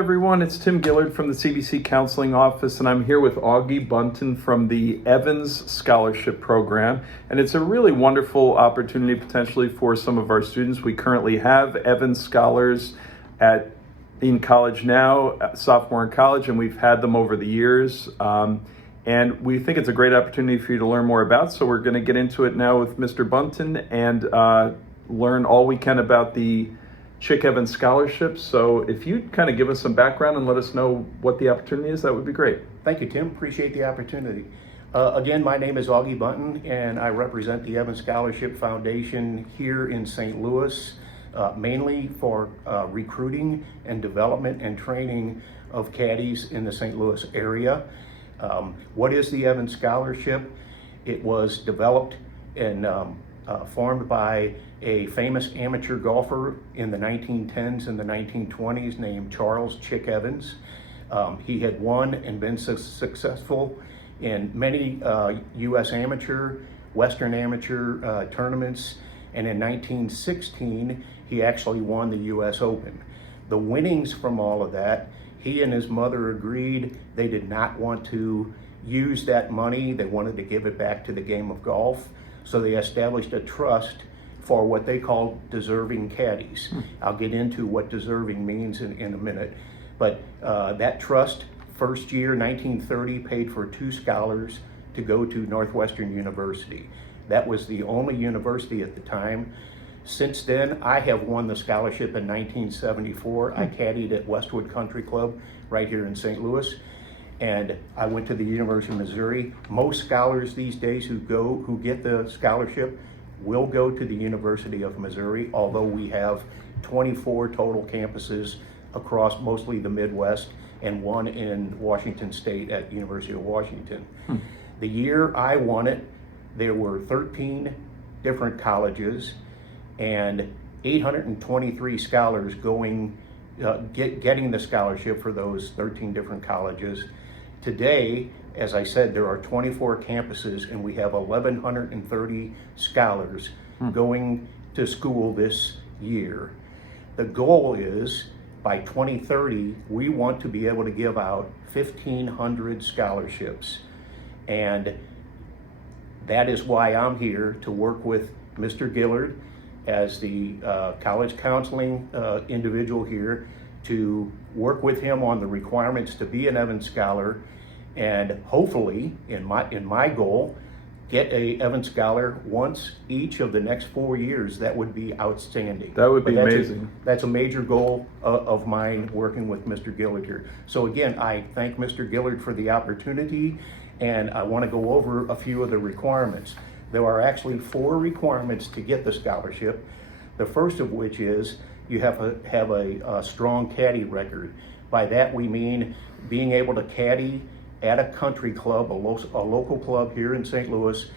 Everyone, it's Tim Gillard from the CBC Counseling Office, and I'm here with Augie Bunten from the Evans Scholarship Program. And it's a really wonderful opportunity potentially for some of our students. We currently have Evans Scholars in college now, sophomore in college, and we've had them over the years. And we think it's a great opportunity for you to learn more about. So we're going to get into it now with Mr. Bunten and learn all we can about the Chick Evans Scholarship. So if you'd kind of give us some background and let us know what the opportunity is, that would be great. Thank you, Tim. Appreciate the opportunity. Again, my name is Augie Bunten, and I represent the Evans Scholarship Foundation here in St. Louis, mainly for recruiting and development and training of caddies in the St. Louis area. What is the Evans Scholarship? It was developed and formed by a famous amateur golfer in the 1910s and the 1920s named Charles Chick Evans. He had won and been successful in many U.S. amateur, Western amateur tournaments, and in 1916 he actually won the U.S. Open. The winnings from all of that, he and his mother agreed they did not want to use that money. They wanted to give it back to the game of golf. So they established a trust for what they call deserving caddies. I'll get into what deserving means in a minute. But that trust, first year, 1930, paid for 2 scholars to go to Northwestern University. That was the only university at the time. Since then, I have won the scholarship in 1974. I caddied at Westwood Country Club right here in St. Louis. And I went to the University of Missouri. Most scholars these days who get the scholarship will go to the University of Missouri, although we have 24 total campuses across mostly the Midwest and one in Washington State at University of Washington. The year I won it, there were 13 different colleges and 823 scholars getting the scholarship for those 13 different colleges. Today, as I said, there are 24 campuses and we have 1,130 scholars going to school this year. The goal is by 2030, we want to be able to give out 1,500 scholarships. And that is why I'm here to work with Mr. Gillard as the college counseling individual here, to work with him on the requirements to be an Evans Scholar, and hopefully, in my goal, get a Evans Scholar once each of the next 4 years. That would be outstanding. That would be amazing. That's a major goal of mine, working with Mr. Gillard here. So again, I thank Mr. Gillard for the opportunity, and I want to go over a few of the requirements. There are actually 4 requirements to get the scholarship. The first of which is you have to have a strong caddy record. By that we mean being able to caddy at a country club, a local club here in St. Louis,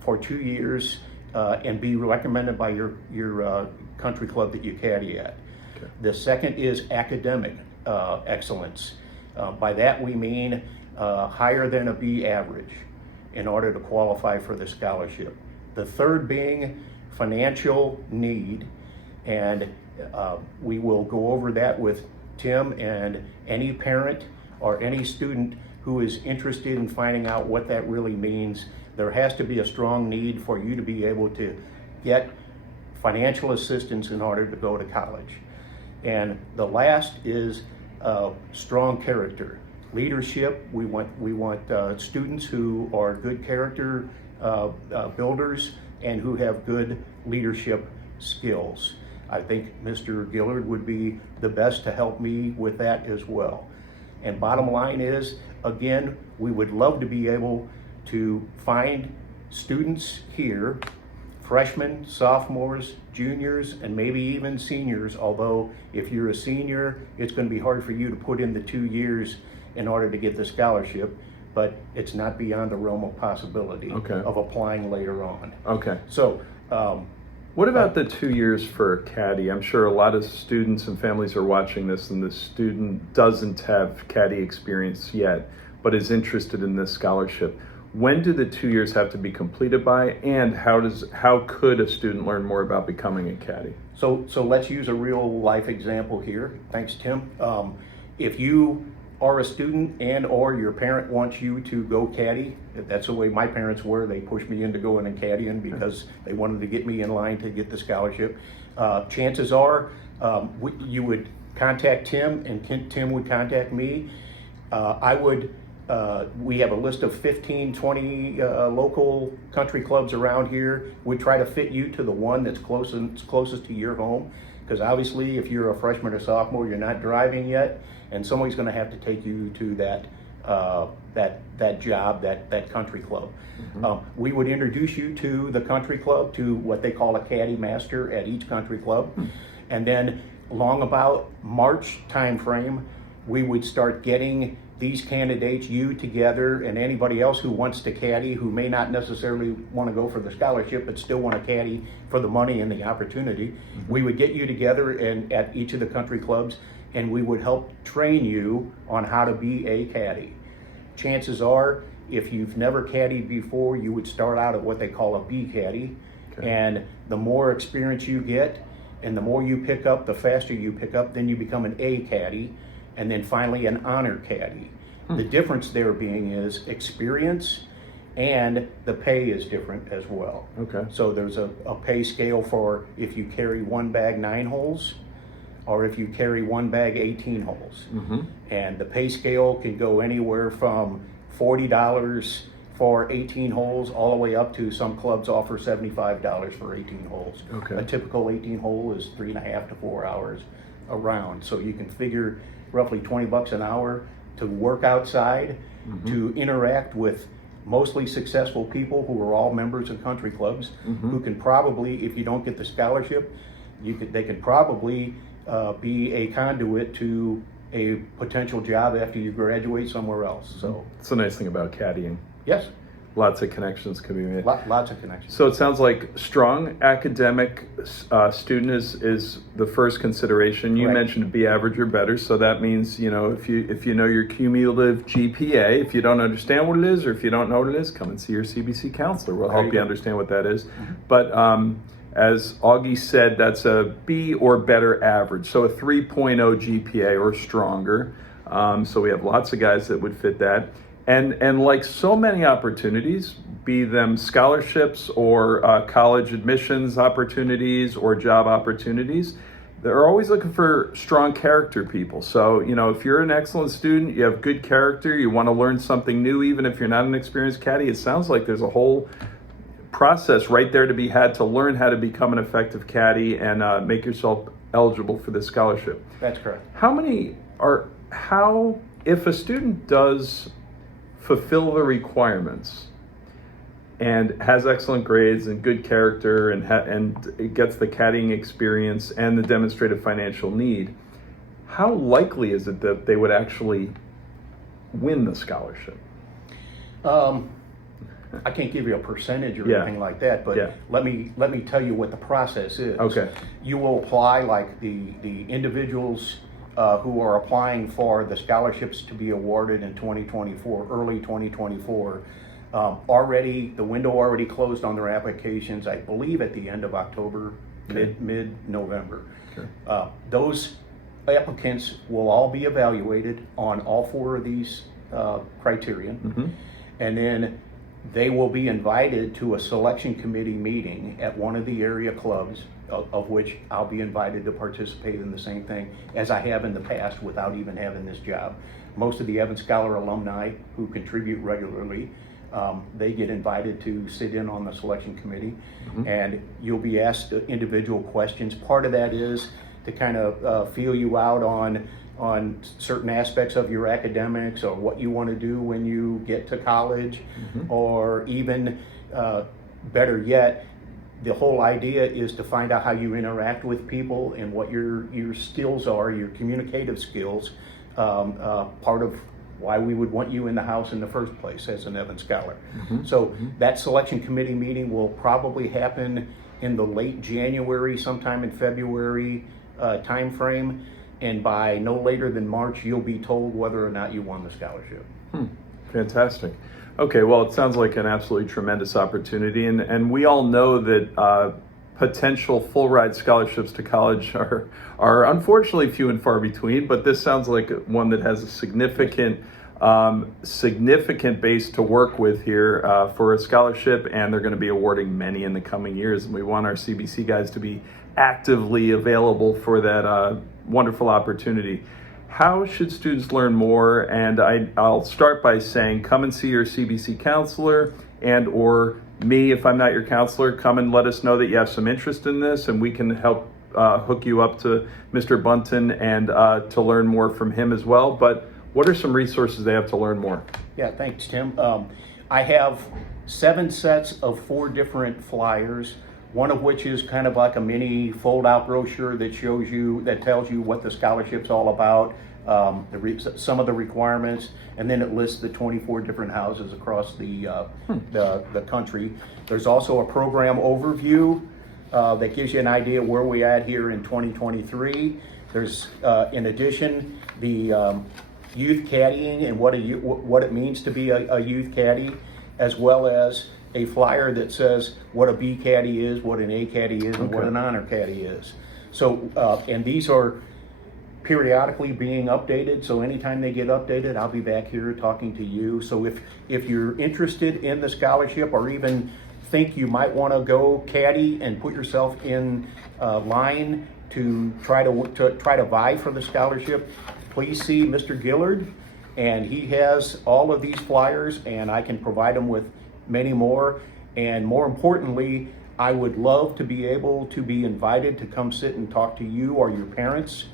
for 2 years, and be recommended by your country club that you caddy at. Okay. The second is academic excellence. By that we mean higher than a B average in order to qualify for the scholarship. The third being financial need, and we will go over that with Tim and any parent or any student who is interested in finding out what that really means. There has to be a strong need for you to be able to get financial assistance in order to go to college. And the last is strong character. Leadership, we want students who are good character builders and who have good leadership skills. I think Mr. Gillard would be the best to help me with that as well. And bottom line is, again, we would love to be able to find students here, freshmen, sophomores, juniors, and maybe even seniors, although if you're a senior, it's going to be hard for you to put in the 2 years in order to get the scholarship, but it's not beyond the realm of possibility of applying later on. Okay. So, what about the 2 years for a caddy? I'm sure a lot of students and families are watching this, and the student doesn't have caddy experience yet, but is interested in this scholarship. When do the 2 years have to be completed by, and how could a student learn more about becoming a caddy? So let's use a real life example here. Thanks, Tim. if you are a student and or your parent wants you to go caddy, that's the way my parents were. They pushed me into going and caddying because they wanted to get me in line to get the scholarship. Chances are you would contact Tim and Tim would contact me. We have a list of 15, 20 local country clubs around here. We try to fit you to the one that's closest to your home, because obviously if you're a freshman or sophomore, you're not driving yet, and somebody's going to have to take you to that job, that country club. Mm-hmm. We would introduce you to the country club, to what they call a caddy master at each country club. Mm-hmm. And then along about March time frame, we would start getting these candidates, you together, and anybody else who wants to caddy, who may not necessarily want to go for the scholarship but still want to caddy for the money and the opportunity. Mm-hmm. We would get you together and at each of the country clubs, and we would help train you on how to be a caddy. Chances are, if you've never caddied before, you would start out at what they call a B caddy. Okay. And the more experience you get and the more you pick up, the faster you pick up, then you become an A caddy, and then finally an honor caddy. The difference there being is experience, and the pay is different as well. Okay. So there's a pay scale for if you carry one bag 9 holes, or if you carry one bag 18 holes. Mm-hmm. And the pay scale can go anywhere from $40 for 18 holes all the way up to some clubs offer $75 for 18 holes. Okay. A typical 18 hole is 3.5 to 4 hours a round. So you can figure roughly $20 an hour to work outside, mm-hmm. to interact with mostly successful people who are all members of country clubs, mm-hmm. who can probably, if you don't get the scholarship, they can probably be a conduit to a potential job after you graduate somewhere else. So it's a nice thing about caddying. Yes. Lots of connections can be made. Lots of connections. So it sounds like strong academic student is the first consideration. You mentioned be average or better, so that means, if you know your cumulative GPA, if you don't understand what it is, or if you don't know what it is, come and see your CBC counselor. We'll help you understand what that is. Mm-hmm. But as Augie said, that's a B or better average, so a 3.0 GPA or stronger. So we have lots of guys that would fit that. And like so many opportunities, be them scholarships or college admissions opportunities or job opportunities, they're always looking for strong character people. So, if you're an excellent student, you have good character, you want to learn something new, even if you're not an experienced caddy, it sounds like there's a whole process right there to be had to learn how to become an effective caddy and make yourself eligible for this scholarship. That's correct. If a student does fulfill the requirements and has excellent grades and good character and it gets the caddying experience and the demonstrated financial need, how likely is it that they would actually win the scholarship? I can't give you a percentage or anything like that, but let me tell you what the process is. Okay. You will apply like the individuals who are applying for the scholarships to be awarded in 2024, early 2024. The window already closed on their applications, I believe at the end of October, mid-November. Okay. Those applicants will all be evaluated on all 4 of these criteria, mm-hmm. and then they will be invited to a selection committee meeting at one of the area clubs, of which I'll be invited to participate in the same thing as I have in the past without even having this job. Most of the Evans Scholar alumni who contribute regularly, they get invited to sit in on the selection committee, mm-hmm. and you'll be asked individual questions. Part of that is to kind of feel you out on certain aspects of your academics or what you want to do when you get to college, mm-hmm. or even better yet, the whole idea is to find out how you interact with people and what your skills are, your communicative skills, part of why we would want you in the house in the first place as an Evans Scholar. Mm-hmm. So mm-hmm. that selection committee meeting will probably happen in the late January, sometime in February time frame. And by no later than March, you'll be told whether or not you won the scholarship. Fantastic. Okay, well, it sounds like an absolutely tremendous opportunity. And we all know that potential full ride scholarships to college are unfortunately few and far between, but this sounds like one that has a significant base to work with here for a scholarship, and they're going to be awarding many in the coming years. And we want our CBC guys to be actively available for that wonderful opportunity. How should students learn more? And I'll start by saying, come and see your CBC counselor, and or me, if I'm not your counselor, come and let us know that you have some interest in this, and we can help hook you up to Mr. Bunten and to learn more from him as well. But what are some resources they have to learn more? Yeah, thanks, Tim. I have 7 sets of 4 different flyers, one of which is kind of like a mini fold-out brochure that tells you what the scholarship's all about, some of the requirements, and then it lists the 24 different houses across the country. There's also a program overview that gives you an idea where we're at here in 2023. There's, in addition, the youth caddying and what it means to be a youth caddy, as well as a flyer that says what a B caddy is, what an A caddy is, and what an honor caddy is. So, and these are periodically being updated, so anytime they get updated, I'll be back here talking to you. So if you're interested in the scholarship, or even think you might want to go caddy and put yourself in line to try to vie for the scholarship, please see Mr. Gillard, and he has all of these flyers, and I can provide them with many more. And more importantly, I would love to be able to be invited to come sit and talk to you or your parents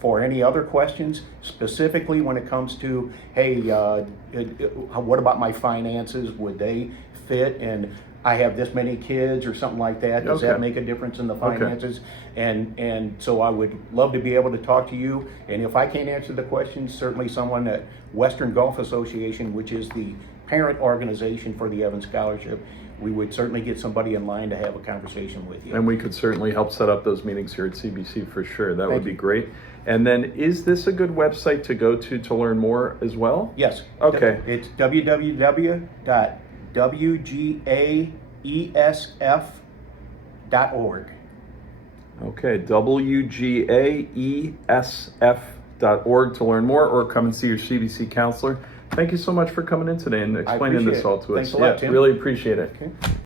for any other questions, specifically when it comes to, hey, what about my finances? Would they fit? And I have this many kids or something like that. Does that make a difference in the finances? And so I would love to be able to talk to you. And if I can't answer the questions, certainly someone at Western Golf Association, which is the parent organization for the Evans Scholarship, we would certainly get somebody in line to have a conversation with you. And we could certainly help set up those meetings here at CBC for sure. That would be great. And then, is this a good website to go to learn more as well? Yes. Okay. It's www.wgaesf.org. Okay, wgaesf.org to learn more, or come and see your CBC counselor. Thank you so much for coming in today and explaining this all to us. Thanks a lot, Tim. Really appreciate it. Okay.